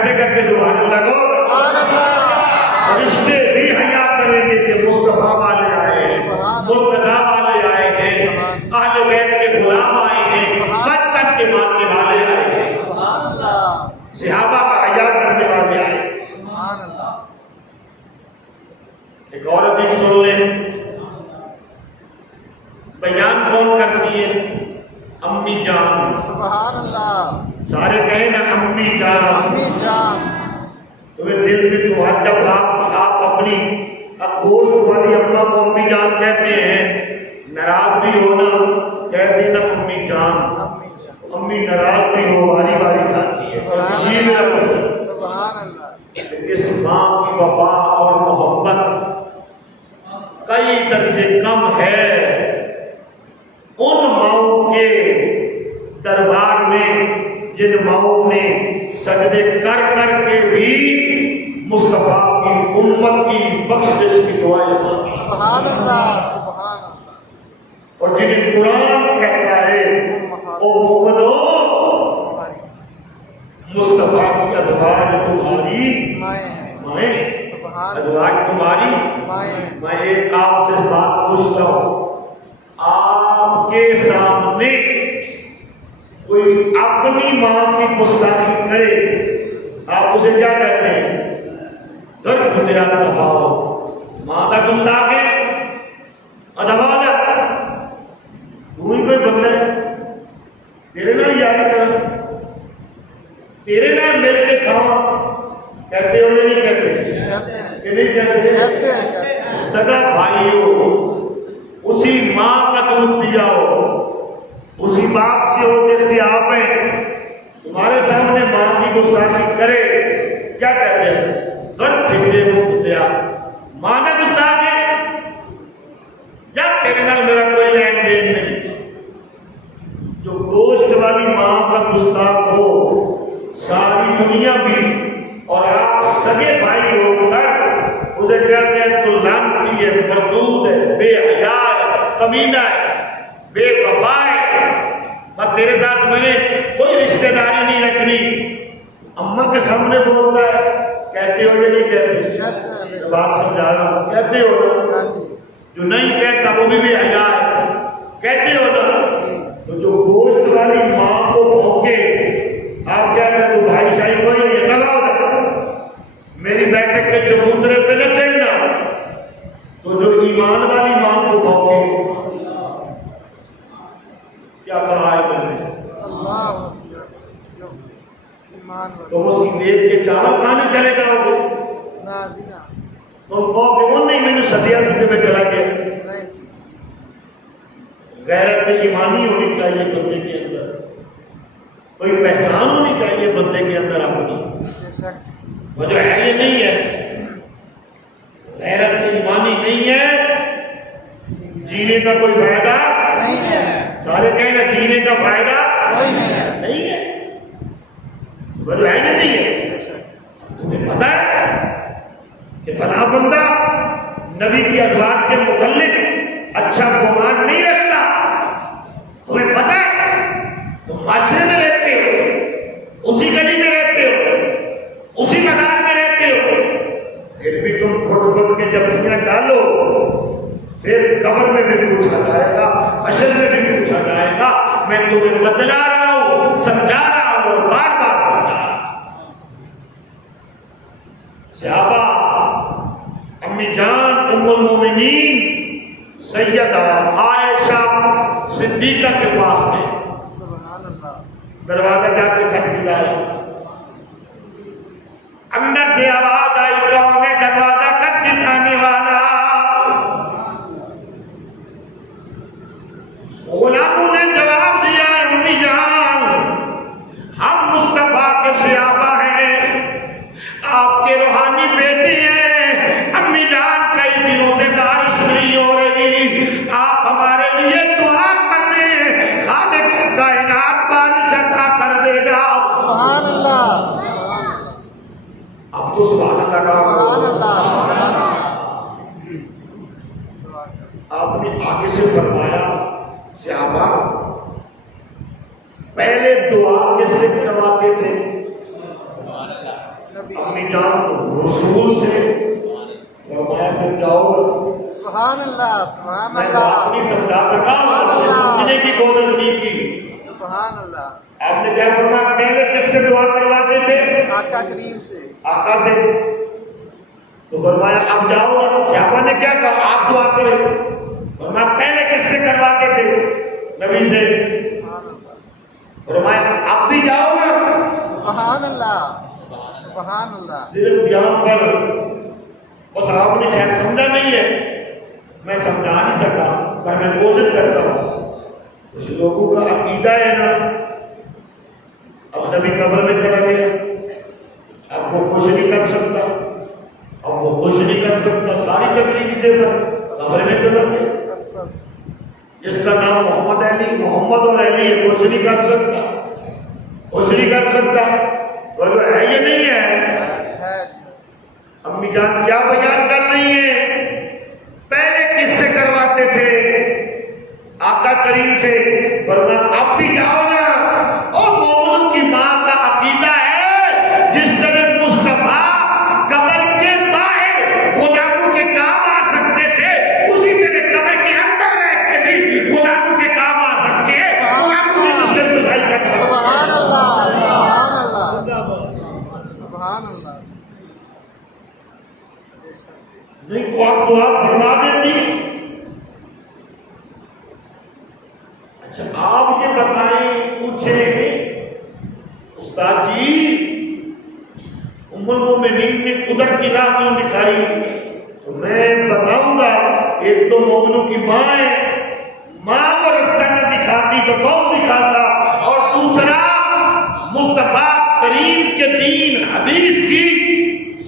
ایسے کر کے سبحان اللہ کو فرشتے بھی حیا کریں گے کہ مصطفیٰ والے آئے ہیں، مرتضیٰ والے آئے ہیں، اہل بیت کے غلام آئے ہیں، بچپن کے ماننے والے آئے ہیں، صحابہ کا حیا کرنے والے آئے ہیں۔ ایک اور حدیث سن لیں، بیان کون کرتی ہے؟ امی جان۔ سبحان اللہ۔ سارے کہیں نا امی جان۔ امی جان۔ تمہیں دل میں تو جب آپ اپنی گوشت والی اماں کو امی جان کہتے ہیں، ناراض بھی ہو نا کہتے نا امی جان، امی ناراض بھی ہو باری باری جاتی ہے۔ سبحان اللہ۔ اس ماں کی وفا اور محبت کئی درجے کم ہے ان ماؤں کے دربار میں جن ماؤں نے سجدے کر کر کے بھی مصطفیٰ کی امت کی بخشش کی دعائیں مانگی۔ سبحان اللہ۔ سبحان اللہ۔ اور جنہیں قرآن کہتا ہے او مومنو مصطفیٰ کی ازواج تمہاری مائیں، ازواج تمہاری مائیں۔ میں ایک آپ سے بات پوچھتا ہوں، آپ کے سامنے کوئی اپنی ماں کی گستاخی کرے آپ اسے کیا کہتے ہیں؟ درد تیرا دفاع ماں کا گستاخ ہے ادوالا تو ہی کوئی بندہ ہے تیرے نال یاری کر تیرے نال مل کے کھاوا کہتے ہو نہیں کہتے کہ نہیں کہتے؟ سگا بھائیو اسی ماں کا دودھ پیا ہو اسی باپ سے ہو جس سے آپ ہیں تمہارے سامنے ماں کی گستاخی کرے کیا کہتے ہیں؟ گر پھٹے منہ دیا ماں کا گستاخ ہے یا تیرے نال میرا کوئی لین دین نہیں۔ جو گوشت والی ماں کا گستاخ ہو ساری دنیا بھی اور آپ سگے بھائی ہو کر اسے کہتے ہیں تو لعنتی ہے، مردود ہے، بے حیا ہے، کمینہ ہے، بے وفا ہے، بس تیرے ساتھ میں نے کوئی رشتہ داری نہیں رکھنی۔ اماں کے سامنے بولتا ہے کہتے ہو یا نہیں کہتے؟ بات سمجھا رہا ہوں کہتے ہو نا؟ جو نہیں کہتا وہ بھی بے حیا ہے کہتے ہو نا؟ تو جو گوشت والی ماں کو بھوکے آپ کیا کہتے ہو بھائی شاہی کوئی نہیں دبا میری بیٹھک کے چبوترے پہ نہ چڑھنا۔ تو جو ایمان والی ماں کو بھوکے کیا کہا ہے میں نے؟ تم اس کی دیکھ کے چاول کھانے چلے جاؤ گے تم کہو کہ وہ نہیں میں نے سدیا سدے میں چلا گیا۔ غیرت ایمانی ہونی چاہیے بندے کے اندر، کوئی پہچان ہونی چاہیے بندے کے اندر اپنی، وہ جو ہے یہ نہیں ہے غیرت ایمانی نہیں ہے جینے کا کوئی فائدہ نہیں ہے۔ سارے کہیں نا جینے کا فائدہ نہیں ہے وہ جو ہے نا نہیں ہے۔ تمہیں پتا ہے کہ فلاں بندہ نبی کی ازواج کے متعلق اچھا گمان نہیں رکھتا، تمہیں پتا ہے تم معاشرے میں رہتے ہو اسی گلی میں رہتے ہو اسی میدان میں رہتے ہو پھر بھی تم گھٹ گھٹ کے جب دنیا ڈالو پھر قبر میں بھی پوچھا جائے گا حشر میں بھی پوچھا جائے گا۔ میں تمہیں بتلا رہا ہوں سمجھا رہا ہوں اور بار بار سمجھا رہا ہوں۔ صحابہ امی جان ام المومنین سیدہ عائشہ صدیقہ کے پاس گئے، دروازہ جا کے کھٹکھٹایا، اندر سے آواز آئی کون ہے دروازہ کھٹکھٹانے والا؟ غلاموں نے جواب دیا امی جان ہم مصطفیٰ کے صحابہ ہیں، آپ کے روحانی بیٹے ہیں، امی جان کئی دنوں سے بارش نہیں ہو رہی، آپ ہمارے لیے دعا کر رہے ہیں خالق کائنات بارش عطا کر دے گا۔ سبحان اللہ۔ اب تو سبحان اللہ کا آپ نے آگے سے فرمایا صحابہ پہلے دعا کس سے کرواتے تھے؟ نبی اپنی جان کو رسول سے فرمایا پھر جاؤ سبحان اللہ سبحان میں بات اللہ نہیں سمجھا سکا آپ نے سمجھنے کی کوشش نہیں کی سبحان اللہ آپ نے کیا فرمایا پہلے کس سے دعا کرواتے تھے آقا کریم سے آقا سے تو فرمایا اب جاؤ نا صحابہ نے کیا کہا آپ دعا کریں فرمایا پہلے کس سے کرواتے تھے نبی سے سبحان اللہ فرمایا اب بھی جاؤ نا سبحان اللہ سبحان اللہ صرف یہاں پر بس آپ نے شاید سمجھا نہیں ہے میں سمجھا نہیں سکا پر میں کوشش کرتا ہوں کچھ لوگوں کا عقیدہ ہے نا اب نبی قبر میں چلا گیا اب وہ کچھ نہیں کر سکتا اب وہ کچھ نہیں کر سکتا ساری تکلیف دے کر قبر میں چلا گیا جس کا نام محمد علی محمد اور علی ہے کچھ نہیں کر سکتا کچھ نہیں کر سکتا اور جو ہے یہ نہیں ہے امی جان کیا بیان کر رہی ہیں پہلے کس سے کرواتے تھے آقا کریم سے فرمایا اب بھی جاؤ نا اور مومنوں کی ماں کا عقیدہ ہے جس طرح مصطفیٰ قبر کے باہر غلاموں کے کام آ سکتے تھے اسی طرح قبر کے اندر رہ کے بھی غلاموں کے کام آ سکتے ہیں غلاموں کی مشکل گزاری کر سکتے ہیں سبحان اللہ سبحان اللہ سبحان اللہ نہیں تو آپ دعا فرما دیتی اچھا آپ یہ بتائیں پوچھیں استاد جی ام المومنین نے قدرت کی راہ کیوں دکھائی تو میں بتاؤں گا ایک تو مومنوں کی ماں ہے ماں کو رستہ نہ دکھاتی تو کون دکھاتا اور دوسرا مصطفیٰ کریم کے دین حدیث کی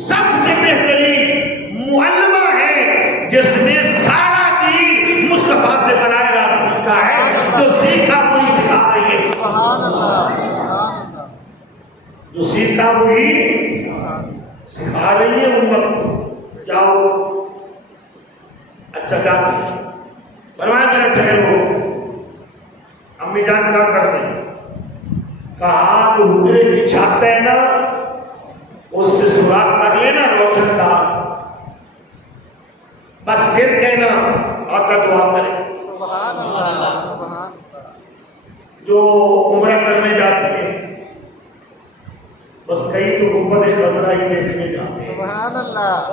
سب سے بہترین معلمہ ہے جس نے سارا دین مصطفیٰ سے بنایا سیکھا ہے تو سیکھا وہی سکھا رہی ہے سبحان اللہ سبحان اللہ جو سیکھا وہی سکھا رہی ہے امت کو جاؤ اچھا جاتی ہے فرمایا ذرا ٹھہرو امی جان کیا کر رہے ہیں کہا جو حجرے کی چھت ہے نا اس سے سراغ کر لینا روشن دار بس پھر کہنا آقا دعا کرے سبحان اللہ سبحان اللہ جو عمرہ کرنے جاتی ہے بس کئی تو گنبد خضرا ہی دیکھنے جاتے ہیں سبحان اللہ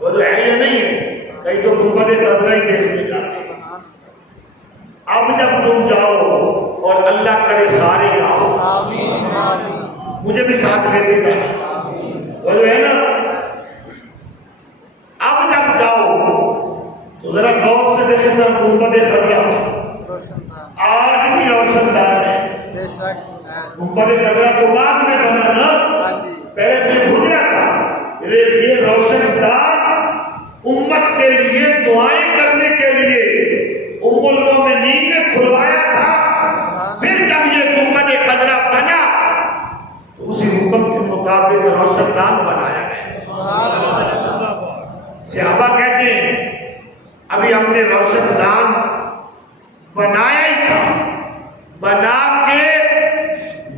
وہ جو ہے یہ نہیں ہے کئی تو گنبد خضرا ہی دیکھنے جاتے ہیں اب جب تم جاؤ اور اللہ کرے سارے جاؤ آمین آمین مجھے بھی ساتھ لیتے گا وہ جو ہے نا اب جب جاؤ تو ذرا غور سے دیکھنا گنبد خضرا روشن دار آج بھی روشن دار ہے بے شک گنبد خضرا تو بعد میں بنا نا ہاں جی پہلے سے گزرا تھا یہ روشن دار امت کے لیے دعائیں کرنے کے لیے ام المومنین نے کھلوایا تھا پھر جب یہ گنبد خضرا بنا تو اسی حکم کے مطابق روشن دان بنایا گیا سبحان اللہ صحابہ کہتے ہیں ابھی ہم نے روشن دان بنایا ہی تھا بنا کے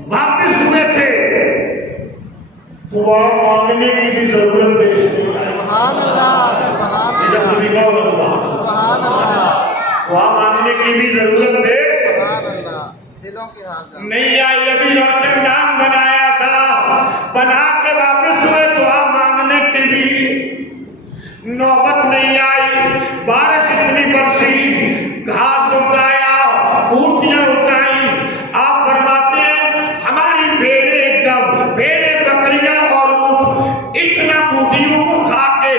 واپس ہوئے تھے دعا مانگنے کی بھی ضرورت ہے سبحان اللہ سبحان جب اللہ تمہیں کہو سبحان اللہ دعا مانگنے کی بھی ضرورت ہے سبحان اللہ دلوں کی حاجت نہیں آئی ابھی روشن دان بنایا تھا بنا کے واپس ہوئے دعا مانگنے کی بھی نوبت نہیں آئی بارش اتنی برسی گھاس اگایا بوٹیاں اگائی آپ فرماتے ہیں ہماری بھیڑیں بکریاں اور اونٹ اتنا بوٹیوں کو کھا کے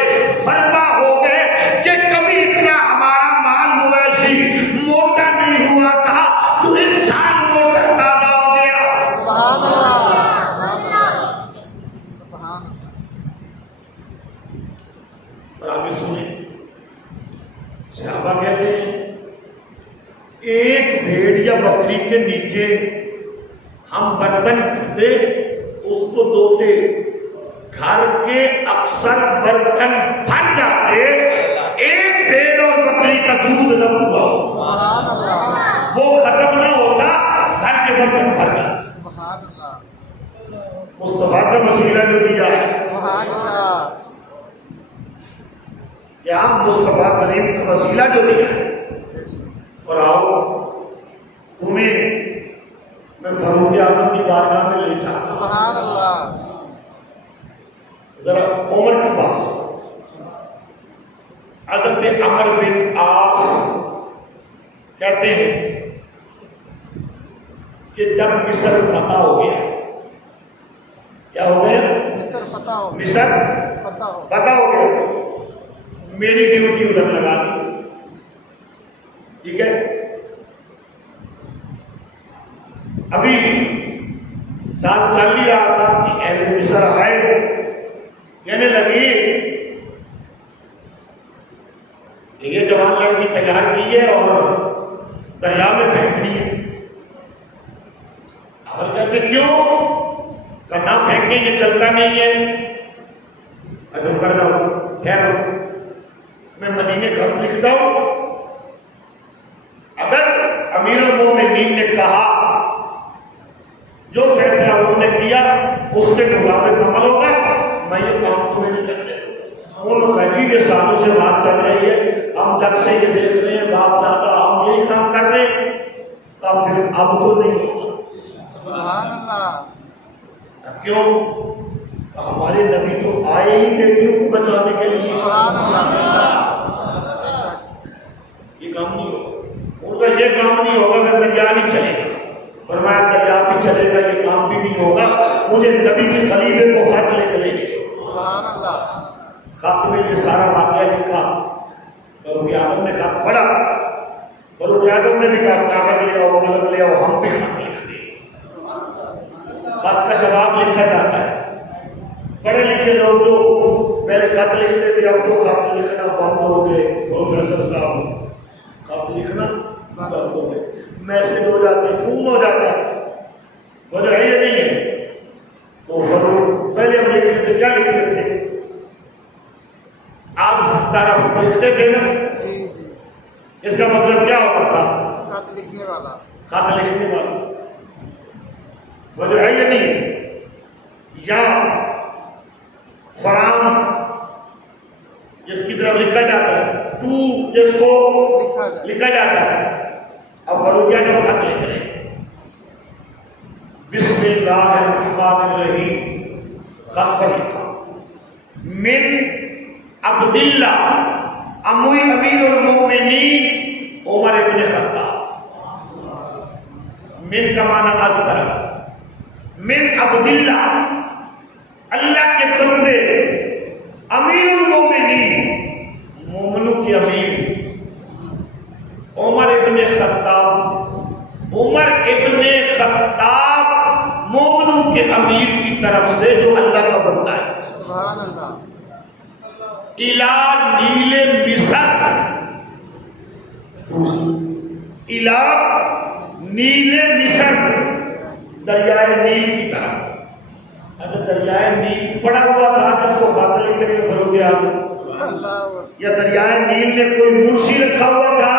فربا ہو گئے کہ کبھی اتنا ہمارا مال مویشی موٹا نہیں ہوا تھا تو اس سال موٹا تازہ ہو گیا سبحان اللہ سبحان اللہ اور آپ سنیں صحابہ کہتے ہیں ایک بھیڑ یا بکری کے نیچے ہم برتن کرتے اس کو دھوتے گھر کے اکثر برتن بھر جاتے ایک بھیڑ اور بکری کا دودھ نہ ہوا سبحان اللہ وہ ختم نہ ہوتا گھر کے برتن بھر جاتے سبحان اللہ مصطفیٰ کا وسیلہ جو دیا ہے کہ آپ مصطفیٰ کریم کا وسیلہ جو دیا ہے، اور آؤ تمہیں میں فاروق اعظم کی بارگاہ میں لے جاتا ہوں۔ سبحان اللہ، ذرا عمر کی بات سنو۔ حضرت عمر بن عاص کہتے ہیں کہ جب مصر فتح ہو گیا، کیا ہو گیا؟ مصر فتح ہو گیا، مصر فتح ہو گیا، میری ڈیوٹی ادھر لگا دی، ٹھیک ہے؟ ابھی ساتھ چل ہی رہا تھا کہ اہل مصر آئے، کہنے لگی کہ یہ جوان لڑکی تیار کی ہے اور دریا میں پھینکنی ہے۔ اور کہتے کیوں؟ نہ پھینکیں یہ چلتا نہیں ہے۔ تم کر دو، خیر میں مدینے خط لکھتا ہوں، اگر امیر المومنین نے کہا جو فیصلہ انہوں نے کیا اس کے مطابق عمل ہوگا، میں یہ کام تمہیں نہیں کرنے دوں۔ ان کئی کے سالوں سے بات چل رہی ہے، ہم جب سے یہ دیکھ رہے ہیں باپ دادا ہم یہی کام کر رہے ہیں، تو پھر اب تو نہیں ہوگا۔ سبحان اللہ، کیوں؟ ہمارے نبی تو آئے ہی بیٹیوں کو بچانے کے لیے، سبحان اللہ، یہ کام نہیں ہوگا، ان کا یہ کام نہیں ہوگا، اگر دریا نہیں چلے گا، فرمایا دریا بھی چلے گا، یہ کام بھی نہیں ہوگا، مجھے نبی کے خلیفے کو خط لکھ لیں گے۔ سبحان اللہ، خط میں یہ سارا واقعہ لکھا، فاروق اعظم نے خط پڑھا، فاروق اعظم نے بھی کہا کاغذ لے آؤ قلم لے آؤ، ہم بھی خط لکھ دیں۔ خط کا جواب لکھا جاتا ہے، پڑھے لکھے لوگ جو پہلے خط لکھتے تھے اب تو خط لکھنا بند ہو گئے، پروفیسر صاحب خط لکھنا بند ہو گئے، میسج ہو جاتے، فون ہو جاتا ہے، وجہ ہے یہ نہیں ہے۔ تو فاروق پہلے ہم لکھتے تھے، کیا لکھتے تھے؟ آپ طرف لکھتے تھے نا، جی جی، اس کا مطلب کیا ہوتا تھا؟ خط لکھنے والا، خط لکھنے والا، وجہ ہے یہ نہیں۔ یا فرام جس کی طرف لکھا جاتا ہے، تو جس کو لکھا جاتا ہے، اب فاروق اعظم خط لکھ رہے ہیں، بسم اللہ الرحمن الرحیم، خط پر لکھا من عبداللہ امیر المؤمنین عمر ابن خطاب، من کا معنی از طرف، من عبداللہ اللہ کے بندے، امیر المؤمنین مومنوں کے امیر، عمر ابن خطاب، عمر ابن خطاب مومنوں کے امیر کی طرف سے جو اللہ کا بندہ ہے، سبحان اللہ، الى نیل مصر، الى نیل مصر، دریائے نیل کی طرف۔ اگر دریائے نیل پڑا ہوا تھا جس کو خط لکھ رہے فاروق اعظم، اللہ، یا دریائے نیل میں کوئی منشی رکھا ہوا تھا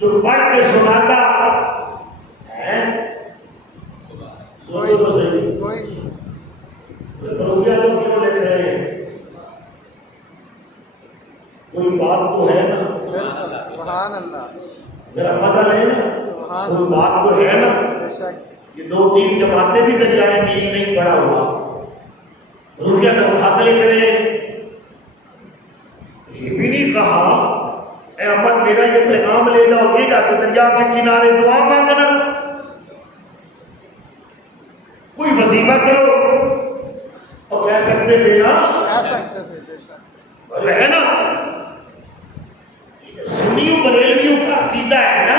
جو پڑھ کے سناتا ہے؟ کوئی تو صحیح، کوئی نہیں، فاروق اعظم کیوں لکھ رہے ہیں؟ کوئی بات تو ہے نا، سبحان اللہ، ذرا مزہ لے نا، سبحان کوئی بات تو ہے نا۔ بے شک، یہ دو تین جماعتیں بھی دریائے نیل نہیں پڑا ہوا، فاروق اعظم خط لکھ رہے ہیں، یہ بھی نہیں کہا اے احمد میرا یہ پیغام لے جاؤ، یہ جا کے دریا کے کنارے دعا مانگنا، کوئی وظیفہ کرو، اور کہہ سکتے تھے نا، کہہ سکتے تھے، بے شک، اور ہے نا، سنیوں بریلیوں کا عقیدہ ہے نا،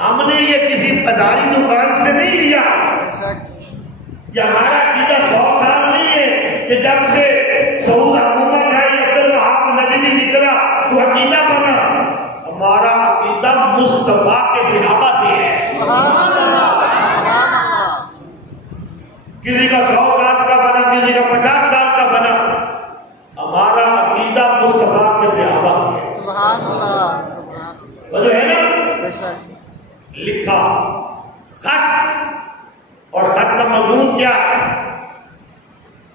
ہم نے یہ کسی بازاری دکان سے نہیں لیا، بے شک، یہ ہمارا عقیدہ 100 سال نہیں ہے کہ جب سے سعود حکومت آئی عبد الوہاب نجدی نکلا تو عقیدہ بنا، ہمارا عقیدہ مصطفیٰ کے صحابہ سے ہے۔ سبحان اللہ، سبحان اللہ، کسی کا 100 سال کا بنا، کسی کا 50 سال کا بنا، ہمارا عقیدہ مصطفیٰ کے صحابہ سے ہے۔ سبحان اللہ، سبحان اللہ، وہ جو ہے نا، بے شک، لکھا خط، اور خط کا مضمون کیا ہے؟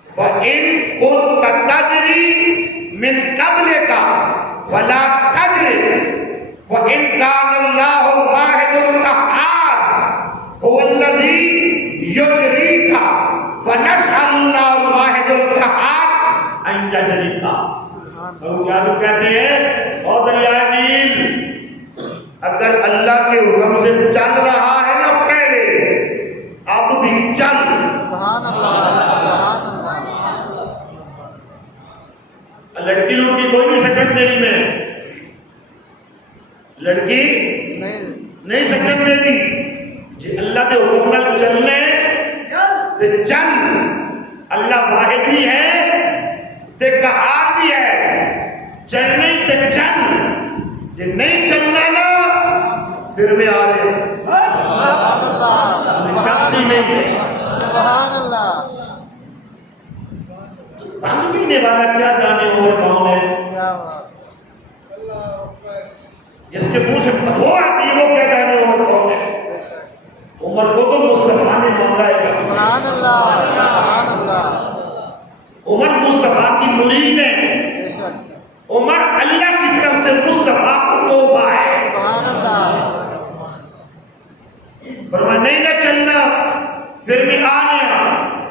فَإِن كنت تجري من قبلك فلا تجري وإن كان الله الواحد القهار هو الذي يجريك فنسأل الله الواحد القهار أن يجريك. اور کیا تو کہتے ہیں اور دریائے نیل اگر اللہ کے حکم سے چل رہا ہے نا پہلے اب بھی چل. سبحان اللہ سبحان اللہ. لڑکی لڑکی کوئی نہیں سکن دینی میں لڑکی نہیں سکن دینی جی اللہ کے حکم نال چلنے تے چل. اللہ واحد بھی ہے تے قہار بھی ہے. چلنے تے چل جی نہیں چلنا نا پھر میں آ رہے سبحان اللہ چلتی نہیں ہے. سبحان اللہ. تنگ پینے والا کیا جانے عمر کون ہے کیا بات. جس کے منہ سے وہ آتی ہے وہ کیا جانے عمر کون ہے. بے شک. عمر کو تو مصطفیٰ نے مانگا ہے. سبحان اللہ سبحان اللہ. عمر مصطفیٰ کی مرید ہے. بے شک. عمر اللہ کی طرف سے مصطفیٰ کو تحفہ ہے. سبحان اللہ. فرمایا نہیں نہ چلنا پھر میں آ گیا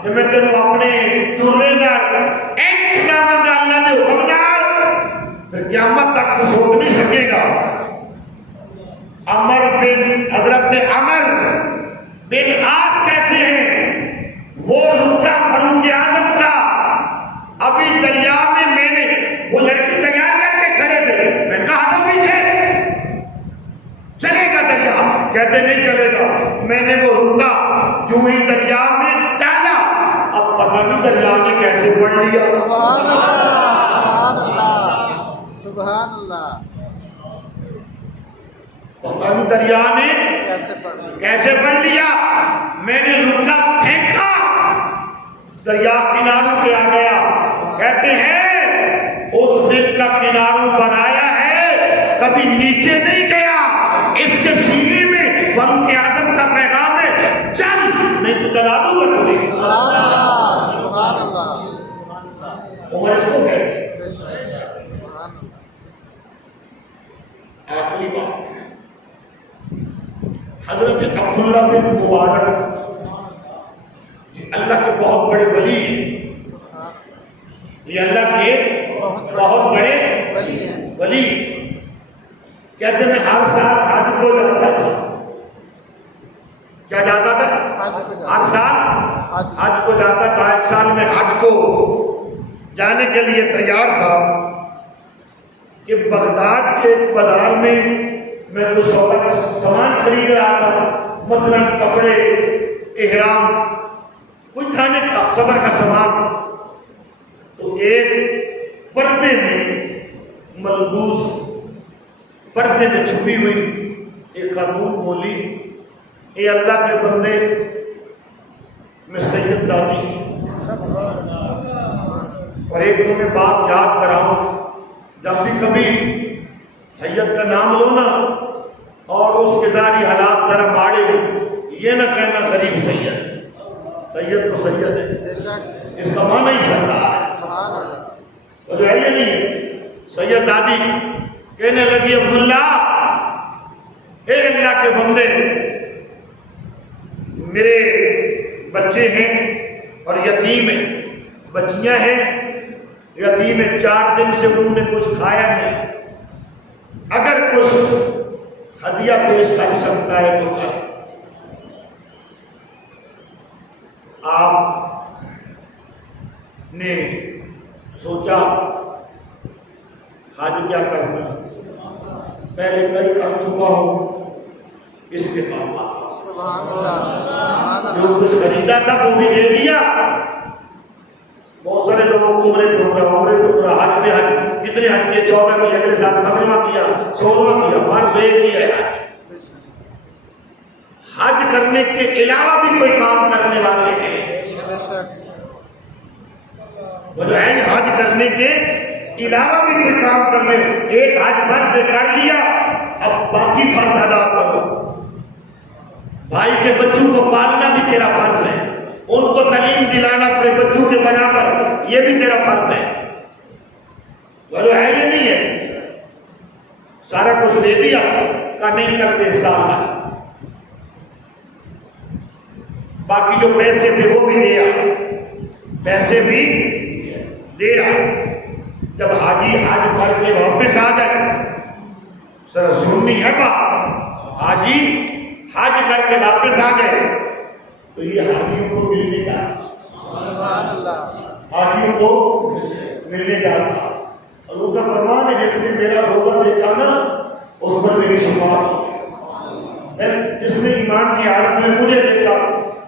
جب میں تینوں اپنے ترے نال ایک جگہ دا اللہ نے حکم نال پھر قیامت تک کچھ ہو نہیں سکے گا. عمر بن حضرت عمر بن عاص کہتے ہیں وہ رکا فاروق اعظم کا ابھی دریا میں میں نے وہ لڑکی تیار کر کے کھڑے تھے. میں نے کہا ہٹو پیچھے چلے گا دریا. کہتے نہیں چلے گا. میں نے وہ رکا جو ہی دریا میں ڈالا اب پتہ نہیں دریا نے کیسے پڑھ لیا. سبحان اللہ سبحان اللہ سبحان اللہ. پتہ نہیں دریا نے کیسے پڑھ لیا. کیسے پڑھ لیا. میں نے رکا پھینکا دریا کناروں پہ آ گیا. کہتے ہیں اس دن کا کناروں پر آیا ہے کبھی نیچے نہیں گیا. اس کے سینے میں فاروق اعظم کا پیغام ہے چل نہیں تو چلا دوں گا تمہیں. سبحان اللہ سبحان اللہ. عمر اس کو کہتے ہیں. بے شک. سبحان اللہ. آخری بات حضرت عبداللہ بن مبارک اللہ کے بہت بڑے ولی ہیں. یہ اللہ کے بہت بڑے ولی ہے. ولی. کہتے میں ہر سال حج کو جاتا تھا. کیا جاتا تھا؟ ہر سال حج کو جاتا تھا. ایک سال میں حج کو جانے کے لیے تیار تھا کہ بغداد کے ایک بازار میں کچھ سودا کا سامان خرید رہا تھا. مثلا کپڑے احرام کچھ کھانے کا صبر کا سامان. تو ایک پردے میں ملبوس پردے میں چھپی ہوئی ایک خاتون بولی اے اللہ کے بندے میں سید دادی اور ایک تمہیں بات یاد کراؤں جب بھی کبھی سید کا نام لو نا اور اس کے ظاہری حالات ذرا ماڑے ہو یہ نہ کہنا غریب سید. سید تو سید ہے. بے شک. اس کا معنی ہی سردار ہے. سبحان اللہ. وہ جو ہے یہ نہیں ہے. سید دادی کہنے لگی عبداللہ اے اللہ کے بندے میرے بچے ہیں اور یتیم ہیں. بچیاں ہیں یتیم ہیں. 4 دن سے انہوں نے کچھ کھایا نہیں. اگر کچھ ہدیہ پیش کر سکتا ہے تو آپ نے سوچا حج کیا کرنا پہلے کئی کام چکا ہو اس کے کام سبحان اللہ سبحان جو اللہ. کچھ خریدا تھا وہ بھی دے دیا. بہت سارے لوگوں کو عمرے ڈھونڈا حج میں حج کتنے حج کیے 14 میں اگلے سال 15واں کیا 16واں کیا ہر ایک کیا ہے. حج کرنے کے علاوہ بھی کوئی کام کرنے والے ہیں. بے شک. وہ جو ہے حج کرنے کے علاوہ بھی کوئی کام کرنے. ایک حج فرض کر لیا اب باقی فرض ادا کرو. بھائی کے بچوں کو پالنا بھی تیرا فرض ہے. ان کو تعلیم دلانا اپنے بچوں کے برابر یہ بھی تیرا فرض ہے. بولو ہے یہ نہیں ہے؟ سارا کچھ دے دیا کا نہیں کرتے سارا. باقی جو پیسے تھے وہ بھی دیا، پیسے بھی دیا. جب حاجی حج کر کے واپس آ گئے، ذرا سننی ہے بات، حاجی حج کر کے واپس آ گئے تو یہ حاجیوں کو ملنے کا، سبحان اللہ، حاجیوں کو ملنے کا. اللہ کا فرمان ہے جس نے میرا روزہ دیکھا نا اس پر میری شفاعت، جس نے ایمان کی حالت میں مجھے دیکھا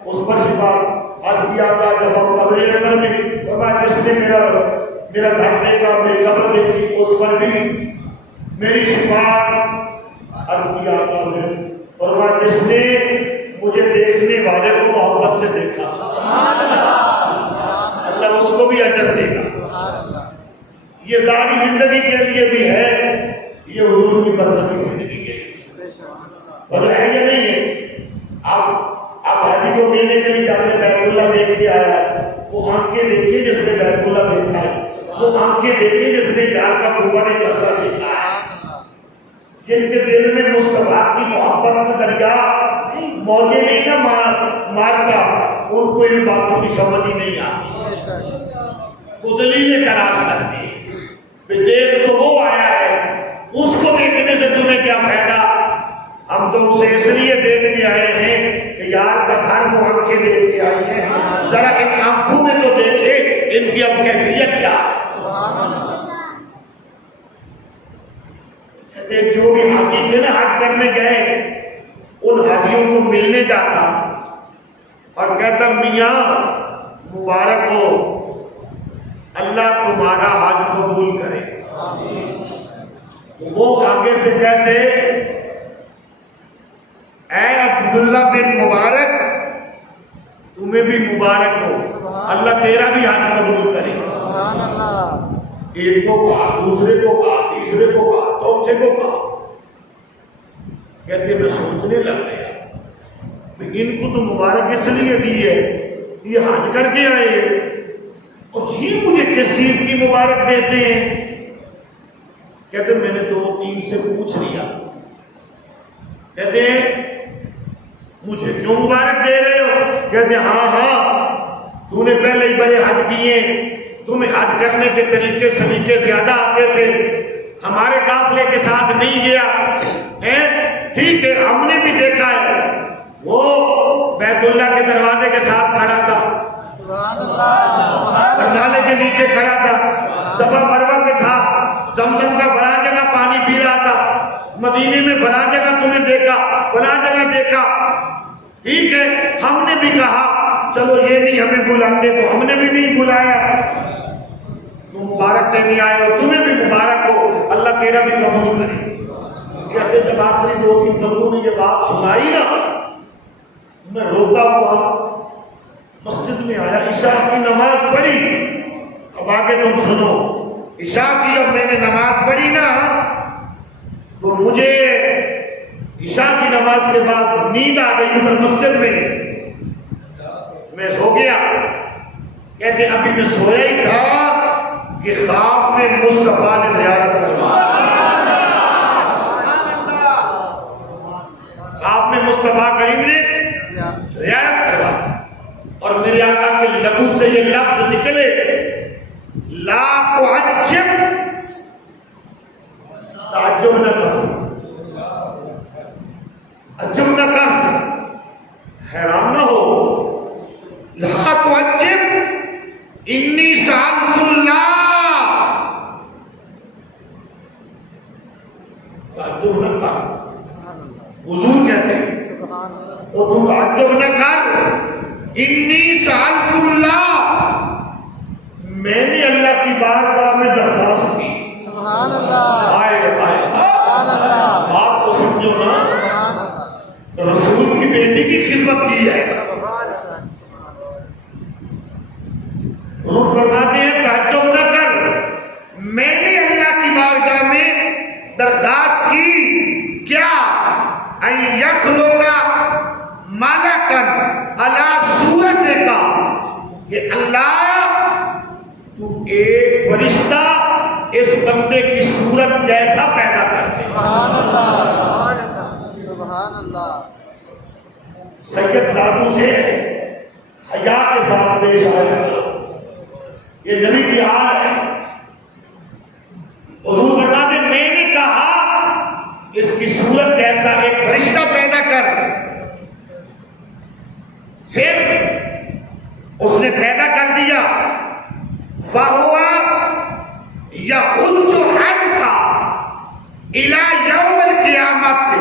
اس پر شفاعت. آج کیا تھا جب ہم قبر اندر میں فرمایا جس نے میرا گھر دیکھا، میری قبر دیکھی اس پر بھی میری شفاعت. آج کیا تھا فرمایا جس نے مجھے دیکھنے والے کو محبت سے دیکھا اللہ اس کو بھی اجر دے گا. یہ ظاہری زندگی کے لیے بھی ہے، یہ حضور کی برزخی زندگی کے لیے اور ہے یا نہیں ہے. آپ حاجی کو ملنے کے لیے جاتے بیت اللہ دیکھ کے آیا ہے، وہ آنکھیں دیکھیں جس نے بیت اللہ دیکھا ہے، وہ آنکھیں دیکھیں جس نے یار کا قربان کرتا دیکھا ہے، جن کے دل میں مصطفیٰ کی محبت کا دریا موجے نہیں نہ مارتا، ان کو ان باتوں کی سمجھ ہی نہیں آتی، وہ دلیلیں تلاش کرتے ہیں. دیکھ تو وہ آیا ہے، اس کو دیکھنے سے تمہیں کیا فائدہ؟ ہم تو اسے اس لیے دیکھ کے آئے ہیں کہ یار کا گھر وہ آنکھیں دیکھ کے آئی ہیں، ذرا ان آنکھوں میں تو دیکھے ان کی اب کیفیت کیا ہے. جو بھی حاجی تھے نا حج کرنے گئے، ان حاجیوں کو ملنے جاتا اور کہتا میاں مبارک ہو، اللہ تمہارا حج قبول کرے. وہ آگے سے کہتے اے عبداللہ بن مبارک تمہیں بھی مبارک ہو، اللہ تیرا بھی حج قبول کرے. ایک کو کہا، دوسرے کو کہا، تیسرے کو کہا، چوتھے کو کہا. کہتے میں سوچنے لگ گیا ان کو تو مبارک اس لیے دی ہے یہ حج کر کے آئے اور یہ مجھے کس چیز کی مبارک دیتے ہیں. کہتے میں نے 2-3 سے پوچھ لیا، کہتے ہیں مجھے کیوں مبارک دے رہے ہو؟ کہتے ہیں ہاں تو نے پہلے ہی بڑے حج کیے، تمہیں حج کرنے کے طریقے سلیقے زیادہ آتے تھے، ہمارے قافلے کے ساتھ نہیں گیا. ٹھیک ہے ہم نے بھی دیکھا ہے وہ بیت اللہ کے دروازے کے ساتھ کھڑا تھا، نالے کے نیچے کھڑا تھا، صفا مروہ پہ تھا، زمزم کا بڑا جگہ پانی پی رہا تھا، مدینے میں بڑا جگہ تمہیں دیکھا، بڑا جگہ دیکھا. ٹھیک ہے ہم نے بھی کہا چلو یہ نہیں ہمیں بلاتے تو ہم نے بھی نہیں بلایا، تم مبارک دینے آئے ہو، تمہیں بھی مبارک ہو، اللہ تیرا بھی قبول کرے. کہتے جب آخری 2-3 بندوں نے یہ بات سنائی نا میں روتا ہوا مسجد میں آیا، عشاء کی نماز پڑھی. اب آگے تم سنو، عشاء کی جب میں نے نماز پڑھی نا تو مجھے عشاء کی نماز کے بعد نیند آ گئی ادھر مسجد میں سو گیا. کہتے ابھی میں سویا ہی تھا کہ خواب میں مصطفیٰ نے زیارت کروائی، خواب میں مصطفیٰ کریم نے زیارت کروائی اور میرے آقا کے لبوں سے یہ لفظ نکلے لا تعجب، تعجب نہ کر، عجب نہ کر، حیران نہ ہو. لا تعجب انی سألت اللہ، تعجب نہ کر، حضور کہتے ہیں اور تم تعجب نہ کر، انی سألت اللہ، میں نے اللہ کی بارگاہ میں درخواست کی. سبحان اللہ، آئے سبحان اللہ، بات کو سمجھو نا، رسول کی بیٹی کی خدمت کی ہے. حضور فرماتے ہیں تعجب نہ کر، میں نے اللہ کی بارگاہ میں درخواست کی کیا ان یخلقا ملکا علی صورت کا، کہ اللہ ایک فرشتہ اس بندے کی صورت جیسا پیدا کرتے ہیں. سبحان اللہ سبحان اللہ. سید زادو سے حیا کے ساتھ پیش آیا. یہ نبی کی حال ہے. حضور فرماتے میں نے کہا اس کی صورت جیسا ایک فرشتہ پیدا کر. پھر اس نے پیدا کر دیا. فَهُوَ يَحُجُّ عَنْكَ إِلَى يَوْمِ الْقِيَامَةِ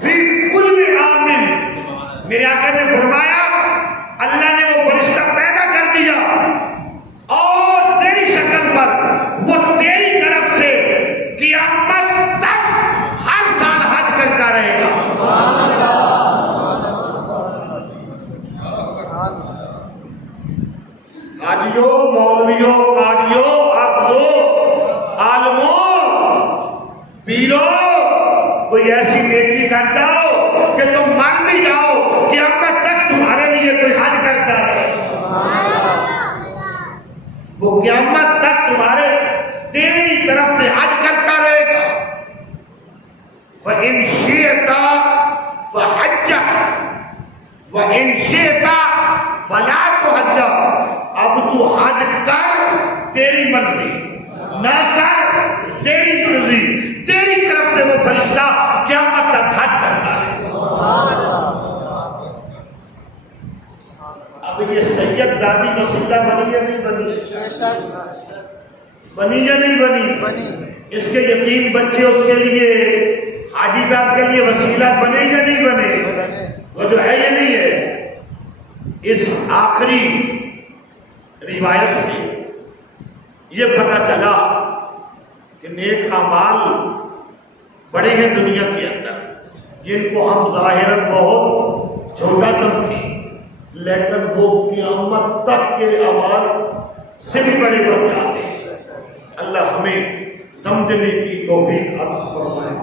فِي كُلِّ عَامٍ. میرے آقا نے فرمایا اللہ نے وہ فرشتہ پیدا کر دیا اور تیری شکل پر وہ تیری طرف سے قیامت تک ہر سال حج کرتا رہے گا. سبحان اللہ سبحان اللہ. حاجیوں، مولویوں، قاریوں، عابدوں، عالموں، پیروں، کوئی ایسی نیکی کر جاؤ کہ تم مر بھی جاؤ قیامت تک تمہارے لیے کوئی حج کرتا رہے. وہ قیامت تک تمہارے تیری طرف سے حج کرتا رہے گا. فَإِن شِئْتَ فَحَجَّ وَإِن شِئْتَ فَلَا تُحَجَّ. اب تو حج کر تیری مرضی، نہ کر تیری مرضی. تیری طرف سے وہ فرشتہ قیامت تک حج کرتا ہے. اب یہ سید ذاتی وسیلہ بنی یا نہیں بنی؟ بے شک بنی یا نہیں بنی؟ بنی. اس کے یتیم بچے اس کے لیے حاجی صاحب کے لیے وسیلہ بنے یا نہیں بنے؟ بنے. وہ جو ہے یا نہیں ہے. اس آخری روایت سے یہ پتہ چلا کہ نیک اعمال بڑے ہیں دنیا کے اندر جن کو ہم ظاہراً بہت چھوٹا سمجھیں، لیکن وہ قیامت تک کے اعمال سے بھی بڑے بن جاتے ہیں. اللہ ہمیں سمجھنے کی توفیق عطا فرمائے.